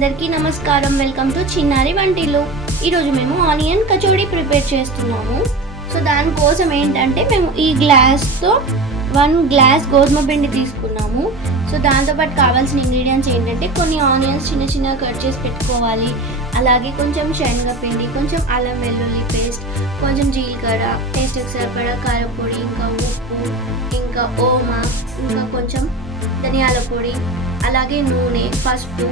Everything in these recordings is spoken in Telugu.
అందరికీ నమస్కారం. వెల్కమ్ టు చిన్నారి వంటిల్లు. ఈరోజు మేము ఆనియన్ కచోడీ ప్రిపేర్ చేస్తున్నాము. సో దానికోసం ఏంటంటే మేము ఈ గ్లాస్తో 1 గ్లాస్ గోధుమ పిండి తీసుకున్నాము. సో దాంతోపాటు కావాల్సిన ఇంగ్రీడియంట్స్ ఏంటంటే కొన్ని ఆనియన్స్ చిన్న చిన్నగా కట్ చేసి పెట్టుకోవాలి, అలాగే కొంచెం శనగపిండి, కొంచెం అల్లం వెల్లుల్లి పేస్ట్, కొంచెం జీలకర్ర, టేస్ట్కి సరిపడా కారపొడి, ఇంకా ఉప్పు, ఇంకా ఓమా, ఇంకా కొంచెం ధనియాల పొడి, అలాగే నూనె, పసుపు,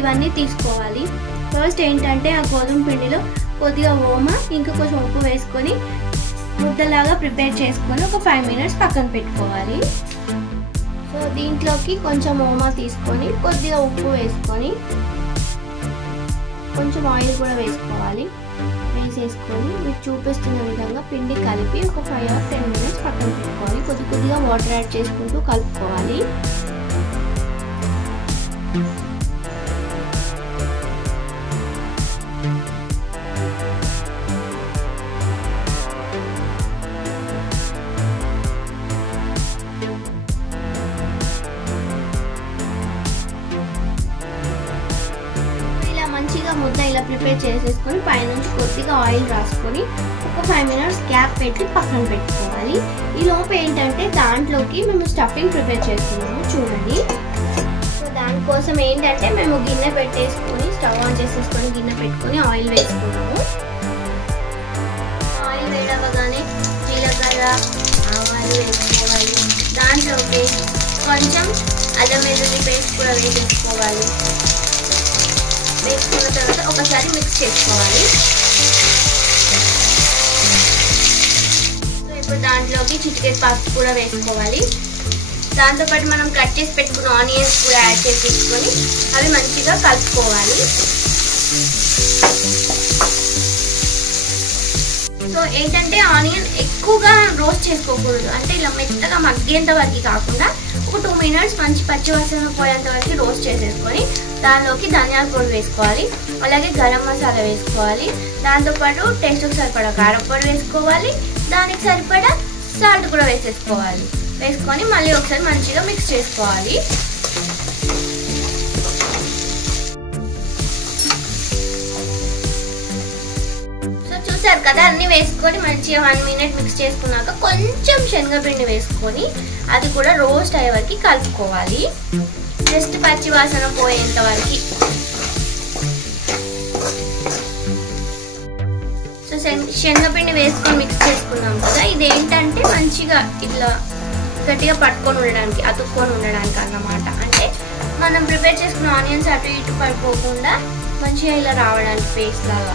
ఇవన్నీ తీసుకోవాలి. ఫస్ట్ ఏంటంటే ఆ గోధుమ పిండిలో కొద్దిగా ఓమా ఇంకా కొంచెం ఉప్పు వేసుకొని ముద్దలాగా ప్రిపేర్ చేసుకొని ఒక 5 మినిట్స్ పక్కన పెట్టుకోవాలి. సో దీంట్లోకి కొంచెం ఓమా తీసుకొని కొద్దిగా ఉప్పు వేసుకొని కొంచెం ఆయిల్ కూడా వేసుకోవాలి. వేసేసుకొని మీకు చూపిస్తున్న విధంగా పిండి కలిపి ఒక 5 or 10 మినిట్స్ పక్కన పెట్టుకోవాలి. కొద్దిగా వాటర్ యాడ్ చేసుకుంటూ కలుపుకోవాలి. మంచిగా ముద్ద ఇలా ప్రిపేర్ చేసేసుకొని పైనుంచి కొద్దిగా ఆయిల్ రాసుకొని ఒక 5 మినిట్స్ గ్యాప్ పెట్టి పక్కన పెట్టుకోవాలి. ఈ లోపు ఏంటంటే దాంట్లోకి మేము స్టఫింగ్ ప్రిపేర్ చేస్తున్నాము, చూడండి. సో దానికోసం ఏంటంటే మేము గిన్నె పెట్టేసుకొని స్టవ్ ఆన్ చేసేసుకొని గిన్నె పెట్టుకొని ఆయిల్ వేసుకున్నాము. ఆయిల్ వేడవగానే జీలకర్ర, ఆవాలు వేసుకోవాలి. దాంట్లోకి కొంచెం అల్లం వెల్లుల్లి పేస్ట్ కూడా వేసేసుకోవాలి. వేసుకున్న తర్వాత ఒకసారి మిక్స్ చేసుకోవాలి. సో ఇప్పుడు దాంట్లోకి చిటికెడు పసుపు కూడా వేసుకోవాలి. దాంతోపాటు మనం కట్ చేసి పెట్టుకున్న ఆనియన్స్ కూడా యాడ్ చేసేసుకొని అవి మంచిగా కలుపుకోవాలి. సో ఏంటంటే ఆనియన్ ఎక్కువగా రోస్ట్ చేసుకోకూడదు, అంటే ఇలా మెత్తగా మగ్గేంత వరకు కాకుండా ఒక 2 మినిట్స్ మంచి పచ్చివాసన పోయేంత వరకు రోస్ట్ చేసేసుకొని దానిలోకి ధనియాల పొడి వేసుకోవాలి, అలాగే గరం మసాలా వేసుకోవాలి. దాంతోపాటు టేస్ట్కి సరిపడా కారపొడి వేసుకోవాలి, దానికి సరిపడా సాల్ట్ కూడా వేసేసుకోవాలి. వేసుకొని మళ్ళీ ఒకసారి మంచిగా మిక్స్ చేసుకోవాలి. చూసారు కదా, అన్ని వేసుకొని మంచిగా 1 మినిట్ మిక్స్ చేసుకున్నాక కొంచెం శనగపిండి వేసుకొని అది కూడా రోస్ట్ అయ్యే వరకు కలుపుకోవాలి, జస్ట్ పచ్చి వాసన పోయేంత వరకు. సో శనగపిండి వేసుకొని మిక్స్ చేసుకున్నాం కదా, ఇదేంటంటే మంచిగా ఇట్లా గట్టిగా పట్టుకొని ఉండడానికి, అతుక్కొని ఉండడానికి అన్నమాట. అంటే మనం ప్రిపేర్ చేసుకున్న ఆనియన్స్ అటు ఇటు పడిపోకుండా మంచిగా ఇలా రావడానికి పేస్ట్ లాగా.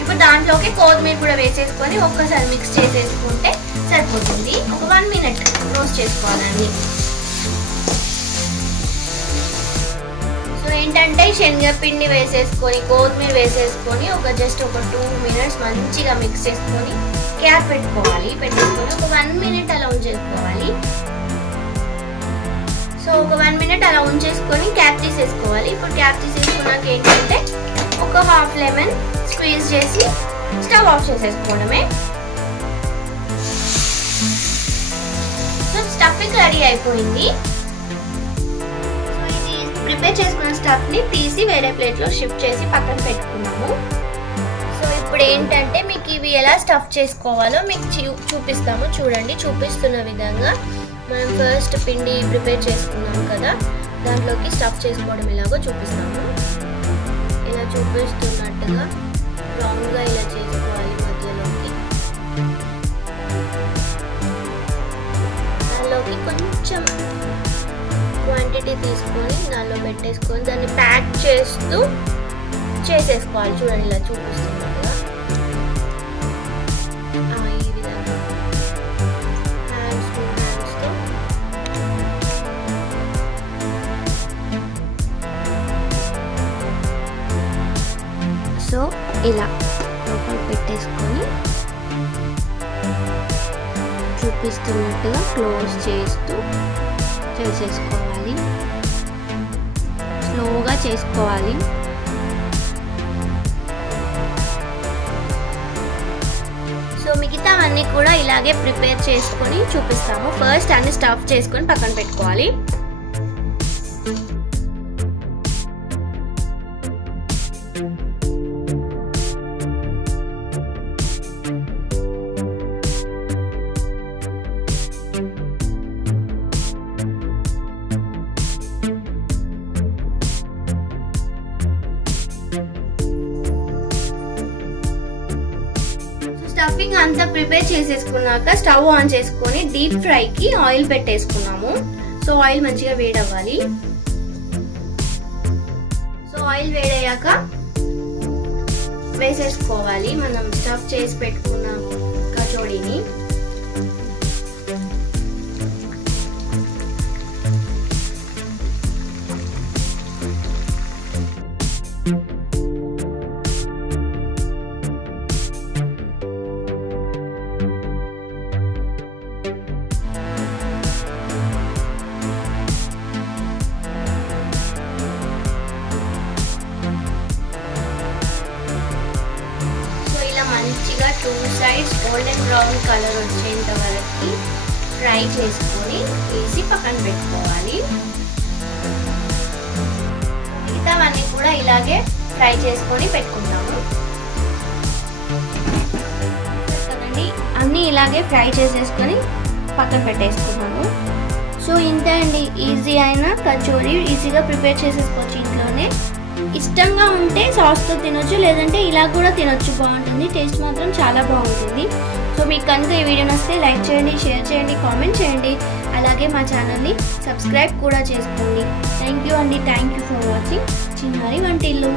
ఇప్పుడు దాంట్లోకి కొత్తిమీర కూడా వేసేసుకొని ఒక్కసారి మిక్స్ చేసేసుకుంటే సరిపోతుంది. ఒక 1 మినిట్ రోస్ట్ చేసుకోవాలండి. సో ఏంటంటే శనగపిండి వేసేసుకొని కొత్తిమీర వేసేసుకొని జస్ట్ ఒక 2 మినిట్స్ మంచిగా మిక్స్ చేసుకొని క్యాప్ పెట్టుకోవాలి. పెట్టేసుకొని ఒక 1 మినిట్ అలా ఉంచేసుకోవాలి. సో ఒక 1 మినిట్ అలా ఉంచేసుకొని క్యాప్ తీసేసుకోవాలి. ఇప్పుడు క్యాప్ తీసేసుకున్నాక ఏంటంటే ఒక హాఫ్ లెమన్ స్క్వీజ్ చేసి స్టవ్ ఆఫ్ చేసేసుకోవడమే. సో స్టఫింగ్ రెడీ అయిపోయింది. సో ఇది ప్రిపేర్ చేసుకున్న స్టఫ్ని తీసి వేరే ప్లేట్లో షిఫ్ట్ చేసి పక్కన పెట్టుకున్నాము. సో ఇప్పుడు ఏంటంటే మీకు ఇవి ఎలా స్టఫ్ చేసుకోవాలో మీకు చూపిస్తాము, చూడండి. చూపిస్తున్న విధంగా మనం ఫస్ట్ పిండి ప్రిపేర్ చేసుకున్నాం కదా, దాంట్లోకి స్టఫ్ చేసుకోవడం ఎలాగో చూపిస్తాము. ఇలా చూపిస్తున్నట్టుగా రౌండ్గా ఇలా చేసుకోవాలి. మధ్యలోకి దానిలోకి కొంచెం క్వాంటిటీ తీసుకొని దానిలో పెట్టేసుకొని దాన్ని ప్యాక్ చేస్తూ చేసేసుకోవాలి. చూడండి ఇలా చూపిస్తున్నట్టుగా ఈ విధంగా హ్యాండ్స్తో సో ఇలా లోపల పెట్టేసుకొని చూపిస్తున్నట్టుగా క్లోజ్ చేస్తూ చేసేసుకోవాలి. స్లోగా చేసుకోవాలి. సో మిగతావన్నీ కూడా ఇలాగే ప్రిపేర్ చేసుకొని చూపిస్తాము. ఫస్ట్ అన్ని స్టఫ్ చేసుకొని పక్కన పెట్టుకోవాలి. ప్రిపేర్ చేసేసుకున్నాక స్టవ్ ఆన్ చేసుకొని డీప్ ఫ్రైకి ఆయిల్ పెట్టేసుకున్నాము. సో ఆయిల్ మంచిగా వేడవ్వాలి. సో ఆయిల్ వేడయ్యాక వేసేసుకోవాలి మనం స్టఫ్ చేసి పెట్టుకున్న కచోడీని. మంచిగా 2 సైడ్స్ గోల్డెన్ బ్రౌన్ కలర్ వచ్చేంత వరకు ఫ్రై చేసుకొని తీసి పక్కన పెట్టుకోవాలి. మిగతావన్నీ కూడా ఇలాగే ఫ్రై చేసుకొని పెట్టుకుంటాము కదండి. అన్నీ ఇలాగే ఫ్రై చేసేసుకొని పక్కన పెట్టేసుకున్నాము. సో ఇంతే అండి, ఈజీ అయిన కచోరీ ఈజీగా ప్రిపేర్ చేసేసుకోవచ్చు ఇంట్లోనే. ఇష్టంగా ఉంటే సాస్తో తినొచ్చు, లేదంటే ఇలా కూడా తినొచ్చు, బాగుంటుంది. టేస్ట్ మాత్రం చాలా బాగుంటుంది. సో మీకు కనుక ఈ వీడియో నచ్చితే లైక్ చేయండి, షేర్ చేయండి, కామెంట్ చేయండి. అలాగే మా ఛానల్ని సబ్స్క్రైబ్ కూడా చేసుకోండి. థ్యాంక్ యూ అండి. థ్యాంక్ యూ ఫర్ వాచింగ్ చిన్నారి వంటిల్లు.